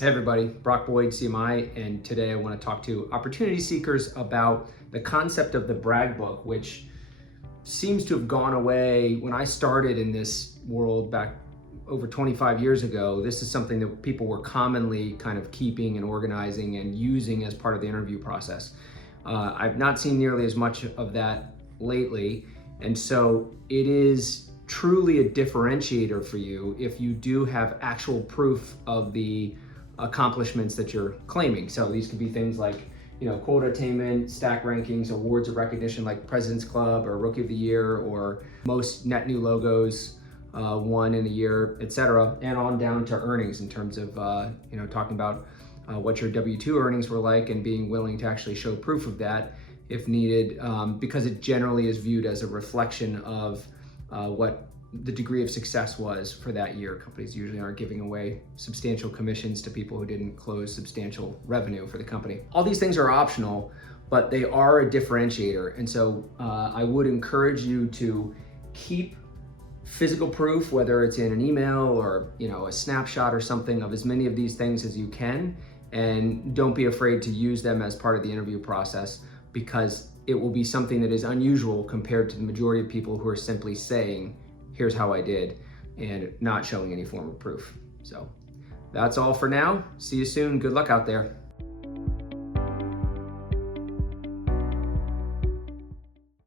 Hey everybody, Brock Boyd, CMI, and today I want to talk to opportunity seekers about the concept of the brag book, which seems to have gone away. When I started in this world back over 25 years ago, this is something that people were commonly kind of keeping and organizing and using as part of the interview process. I've not seen nearly as much of that lately, and so it is truly a differentiator for you if you do have actual proof of the accomplishments that you're claiming. So these could be things like, quota attainment, stack rankings, awards of recognition like President's Club or Rookie of the Year, or most net new logos won in a year, etc., and on down to earnings in terms of talking about what your W-2 earnings were like and being willing to actually show proof of that if needed, because it generally is viewed as a reflection of what the degree of success was for that year. Companies usually aren't giving away substantial commissions to people who didn't close substantial revenue for the company. All these things are optional, but they are a differentiator. And so I would encourage you to keep physical proof, whether it's in an email or a snapshot or something, of as many of these things as you can. And don't be afraid to use them as part of the interview process, because it will be something that is unusual compared to the majority of people who are simply saying, here's how I did, and not showing any form of proof. So that's all for now. See you soon. Good luck out there.